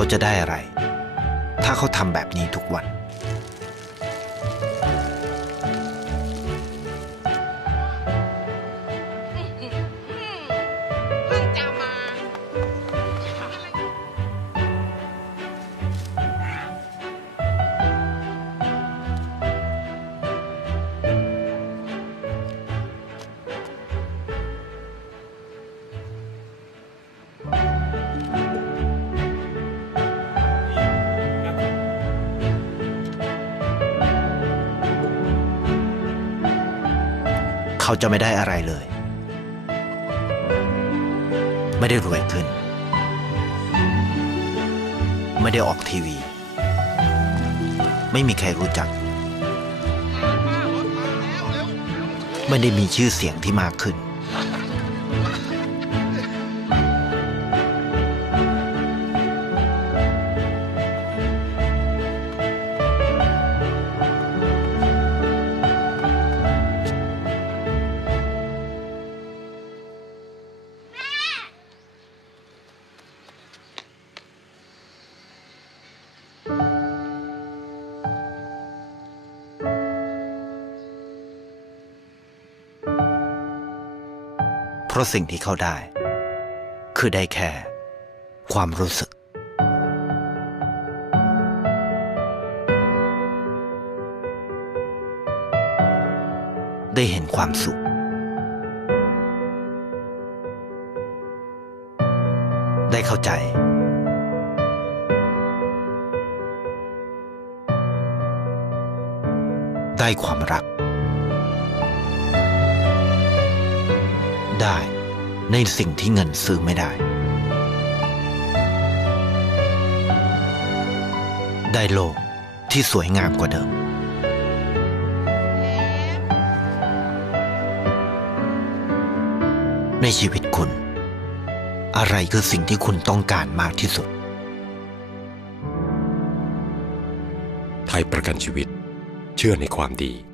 เขาจะได้อะไรถ้าเขาทำแบบนี้ทุกวันเพิ่งจะมา เขาจะไม่ได้อะไรเลย ไม่ได้รวยขึ้น ไม่ได้ออกทีวี ไม่มีใครรู้จัก ไม่ได้มีชื่อเสียงที่มากขึ้น เพราะสิ่งที่เขาได้ คือได้แค่ความรู้สึก ได้เห็นความสุข ได้เข้าใจ ได้ความรัก ได้ในสิ่งที่เงินซื้อไม่ได้ ได้โลกที่สวยงามกว่าเดิม ในชีวิตคุณ อะไรคือสิ่งที่คุณต้องการมากที่สุด ไทยประกันชีวิตเชื่อในความดี